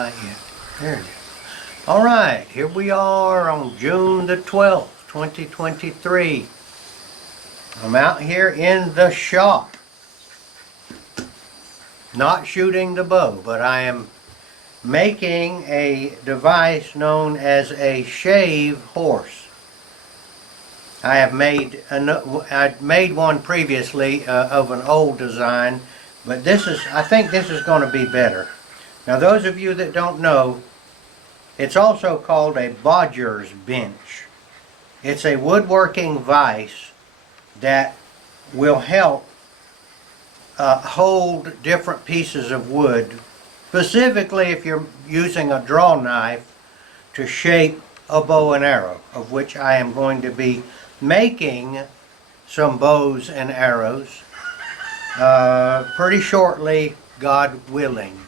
light yet. There it is. All right, here we are on June the 12th, 2023. I'm out here in the shop. Not shooting the bow, but I am making a device known as a shave horse. I'd made one previously of an old design, but I think this is going to be better. Now those of you that don't know, it's also called a bodger's bench. It's a woodworking vise that will help hold different pieces of wood, specifically if you're using a draw knife to shape a bow and arrow, of which I am going to be making some bows and arrows pretty shortly, God willing.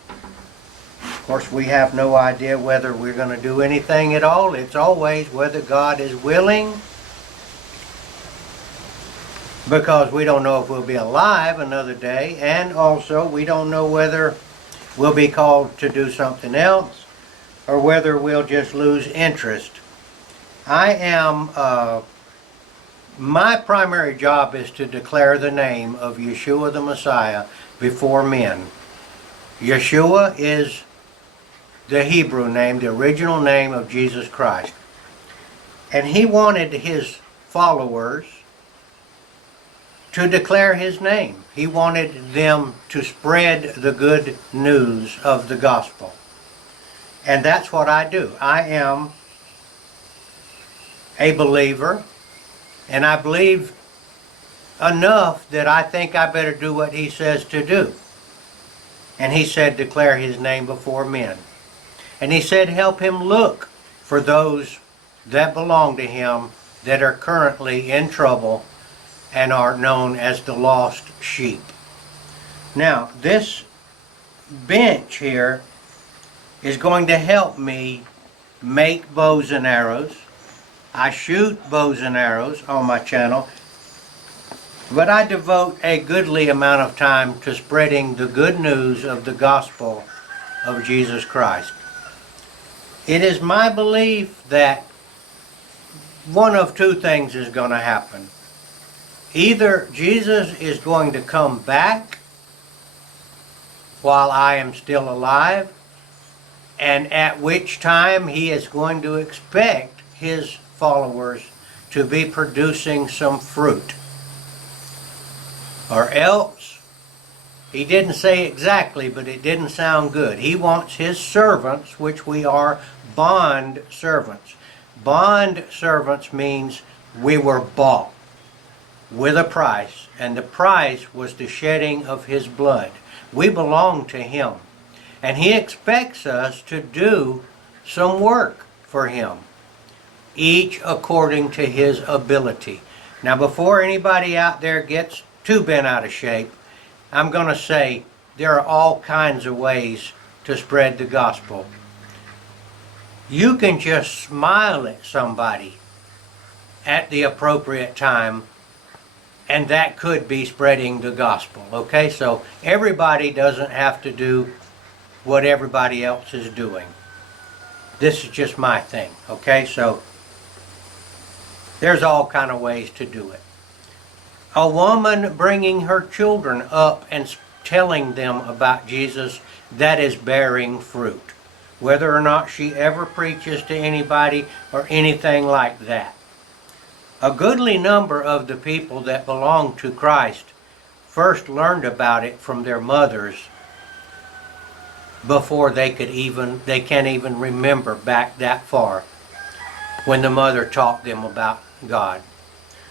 Of course, we have no idea whether we're going to do anything at all. It's always whether God is willing, because we don't know if we'll be alive another day, and also we don't know whether we'll be called to do something else or whether we'll just lose interest. My primary job is to declare the name of Yeshua the Messiah before men. Yeshua is the Hebrew name, the original name of Jesus Christ. And he wanted his followers to declare his name. He wanted them to spread the good news of the gospel. And that's what I do. I am a believer, and I believe enough that I think I better do what he says to do. And he said, declare his name before men. And he said, help him look for those that belong to him that are currently in trouble and are known as the lost sheep. Now, this bench here is going to help me make bows and arrows. I shoot bows and arrows on my channel, but I devote a goodly amount of time to spreading the good news of the gospel of Jesus Christ. It is my belief that one of two things is going to happen. Either Jesus is going to come back while I am still alive, and at which time he is going to expect his followers to be producing some fruit. Or else, he didn't say exactly, but it didn't sound good. He wants his servants, which we are bond servants. Bond servants means we were bought with a price, and the price was the shedding of his blood. We belong to him, and he expects us to do some work for him, each according to his ability. Now, before anybody out there gets too bent out of shape, I'm going to say there are all kinds of ways to spread the gospel. You can just smile at somebody at the appropriate time, and that could be spreading the gospel. Okay, so everybody doesn't have to do what everybody else is doing. This is just my thing. Okay, so there's all kind of ways to do it. A woman bringing her children up and telling them about Jesus, that is bearing fruit. Whether or not she ever preaches to anybody or anything like that. A goodly number of the people that belong to Christ first learned about it from their mothers before they can't even remember back that far when the mother taught them about God.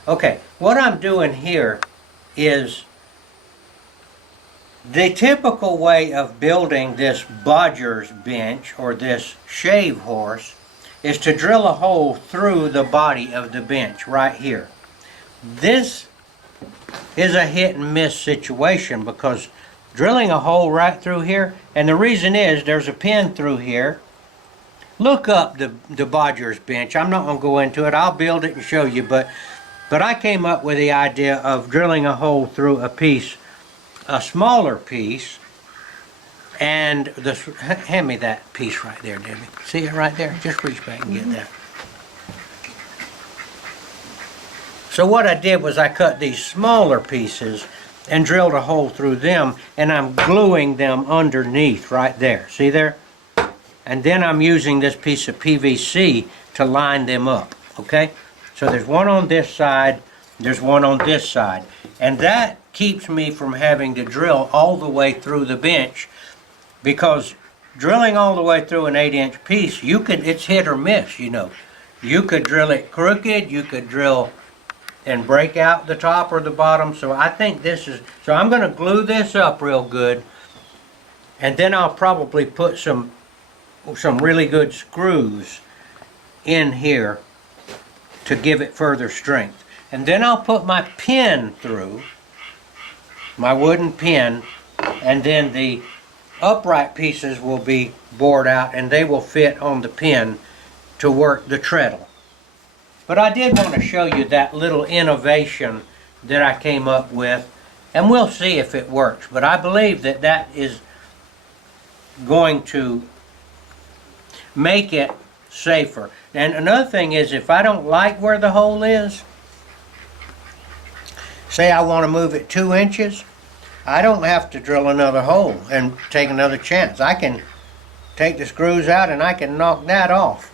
Okay, what I'm doing here is the typical way of building this bodger's bench or this shave horse is to drill a hole through the body of the bench right here. This is a hit and miss situation because drilling a hole right through here, and the reason is there's a pin through here. Look up the bodger's bench. I'm not going to go into it. I'll build it and show you, but I came up with the idea of drilling a hole through a smaller piece, And hand me that piece right there, Debbie. See it right there? Just reach back and get that. So what I did was I cut these smaller pieces and drilled a hole through them, and I'm gluing them underneath right there. See there? And then I'm using this piece of PVC to line them up, okay? So there's one on this side, there's one on this side. And that keeps me from having to drill all the way through the bench, because drilling all the way through an 8-inch piece, it's hit or miss, you know. You could drill it crooked, you could drill and break out the top or the bottom. So I think so I'm going to glue this up real good, and then I'll probably put some really good screws in here to give it further strength. And then I'll put my pin through, my wooden pin, and then the upright pieces will be bored out and they will fit on the pin to work the treadle. But I did want to show you that little innovation that I came up with, and we'll see if it works. But I believe that that is going to make it safer. And another thing is, if I don't like where the hole is, say I want to move it 2 inches, I don't have to drill another hole and take another chance. I can take the screws out and I can knock that off,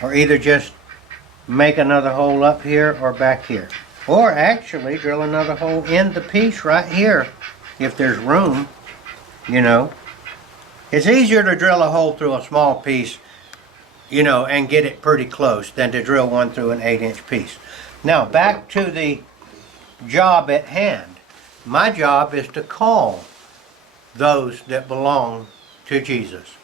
or either just make another hole up here or back here, or actually drill another hole in the piece right here if there's room, you know. It's easier to drill a hole through a small piece, you know, and get it pretty close than to drill one through an 8-inch piece. Now back to the job at hand. My job is to call those that belong to Jesus.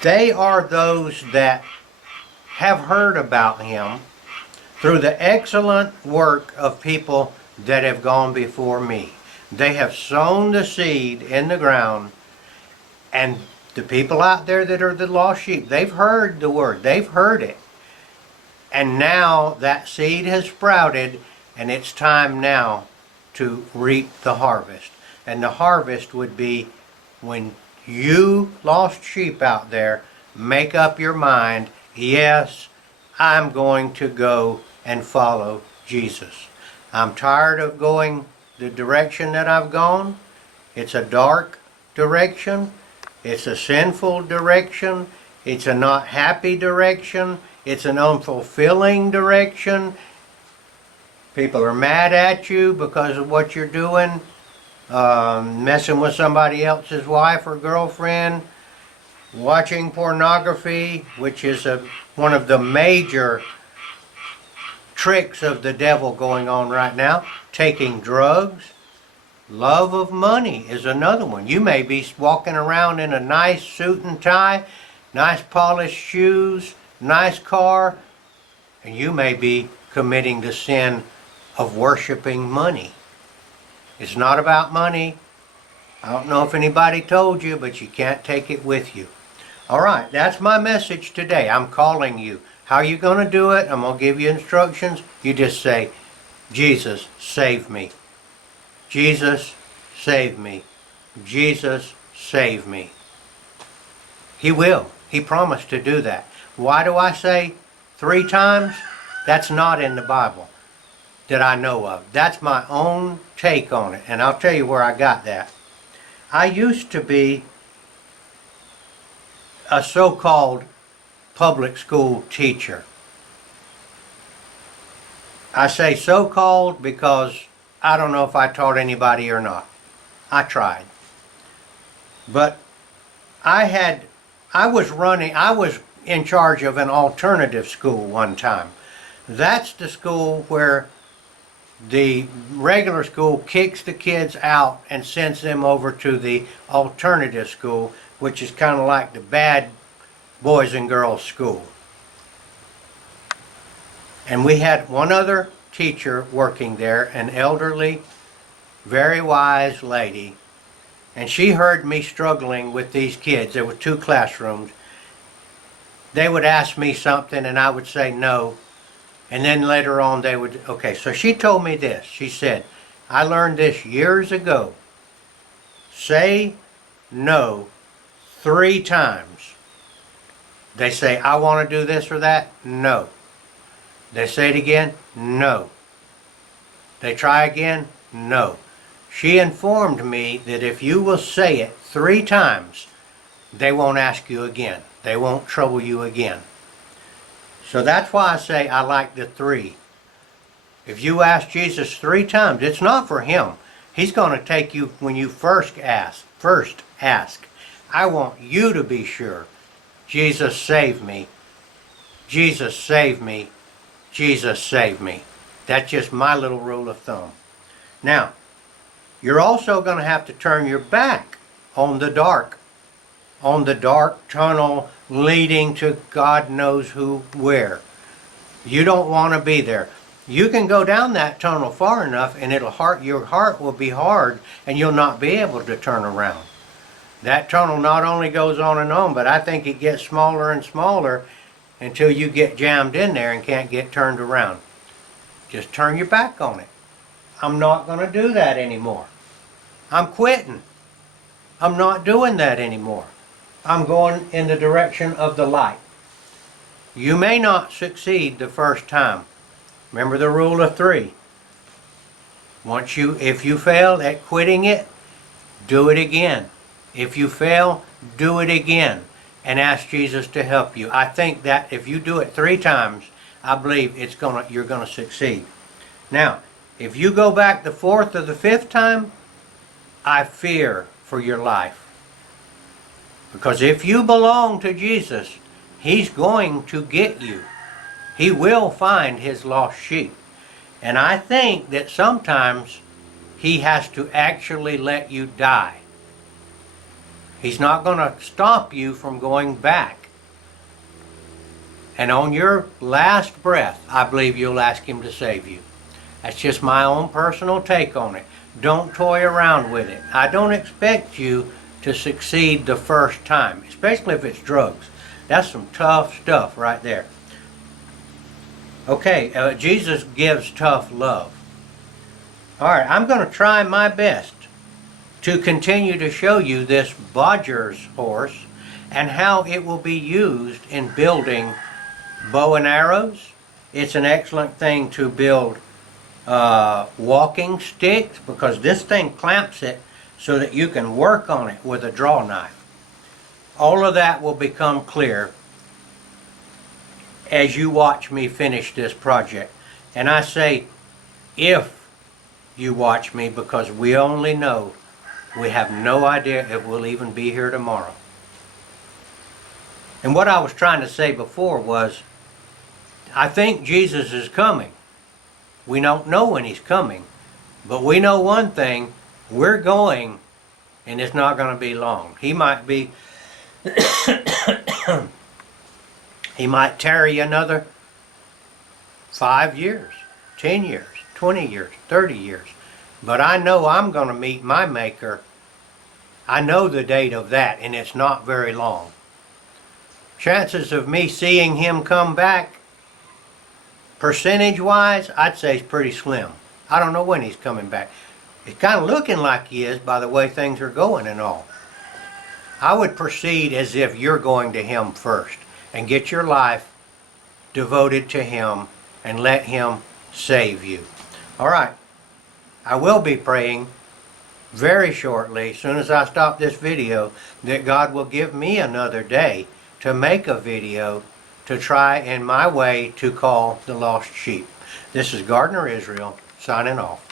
They are those that have heard about him through the excellent work of people that have gone before me. They have sown the seed in the ground, and the people out there that are the lost sheep, they've heard the word, they've heard it. And now that seed has sprouted, and it's time now to reap the harvest. And the harvest would be when you lost sheep out there make up your mind, yes, I'm going to go and follow Jesus. I'm tired of going the direction that I've gone. It's a dark direction. It's a sinful direction. It's a not happy direction. It's an unfulfilling direction. People are mad at you because of what you're doing. Messing with somebody else's wife or girlfriend. Watching pornography, which is one of the major tricks of the devil going on right now. Taking drugs. Love of money is another one. You may be walking around in a nice suit and tie, nice polished shoes, nice car, and you may be committing the sin of worshiping money. It's not about money. I don't know if anybody told you, but you can't take it with you. All right, that's my message today. I'm calling you. How are you going to do it? I'm going to give you instructions. You just say, Jesus, save me. Jesus, save me. Jesus, save me. He will. He promised to do that. Why do I say 3 times? That's not in the Bible that I know of. That's my own take on it, and I'll tell you where I got that. I used to be a so-called public school teacher. I say so-called because I don't know if I taught anybody or not. I tried. But I was in charge of an alternative school one time. That's the school where the regular school kicks the kids out and sends them over to the alternative school, which is kind of like the bad boys and girls school. And we had one other teacher working there, an elderly, very wise lady, and she heard me struggling with these kids. There were 2 classrooms. They would ask me something and I would say no, and then later on they would, okay. So she told me this. She said, I learned this years ago. say no 3 times. They say, I want to do this or that. No. They say it again. No. They try again. No. She informed me that if you will say it 3 times, they won't ask you again. They won't trouble you again. So that's why I say I like the 3. If you ask Jesus 3 times, it's not for him. He's going to take you when you first ask. I want you to be sure. Jesus, save me. Jesus, save me. Jesus, save me. That's just my little rule of thumb. Now, you're also going to have to turn your back on the dark tunnel leading to God knows where. You don't want to be there. You can go down that tunnel far enough and your heart will be hard and you'll not be able to turn around. That tunnel not only goes on and on, but I think it gets smaller and smaller until you get jammed in there and can't get turned around. Just turn your back on it. I'm not going to do that anymore. I'm quitting. I'm not doing that anymore. I'm going in the direction of the light. You may not succeed the first time. Remember the rule of 3. If you fail at quitting it, do it again. If you fail, do it again and ask Jesus to help you. I think that if you do it 3 times, I believe you're going to succeed. Now, if you go back the 4th or the 5th time, I fear for your life. Because if you belong to Jesus, he's going to get you. He will find his lost sheep. And I think that sometimes he has to actually let you die. He's not going to stop you from going back. And on your last breath, I believe you'll ask him to save you. That's just my own personal take on it. Don't toy around with it. I don't expect you to succeed the first time, especially if it's drugs. That's some tough stuff right there. Okay, Jesus gives tough love. All right, I'm going to try my best to continue to show you this Bodger's horse and how it will be used in building bow and arrows. It's an excellent thing to build walking sticks because this thing clamps it so that you can work on it with a draw knife. All of that will become clear as you watch me finish this project. And I say, if you watch me, because we only know, we have no idea if we'll even be here tomorrow. And what I was trying to say before was, I think Jesus is coming. We don't know when he's coming, but we know one thing, we're going, and it's not going to be long. He might be, he might tarry another 5 years, 10 years, 20 years, 30 years. But I know I'm going to meet my Maker. I know the date of that, and it's not very long. Chances of me seeing him come back, percentage-wise, I'd say it's pretty slim. I don't know when he's coming back. It's kind of looking like he is by the way things are going and all. I would proceed as if you're going to him first and get your life devoted to him and let him save you. All right. I will be praying very shortly, as soon as I stop this video, that God will give me another day to make a video to try in my way to call the lost sheep. This is Gardner Israel signing off.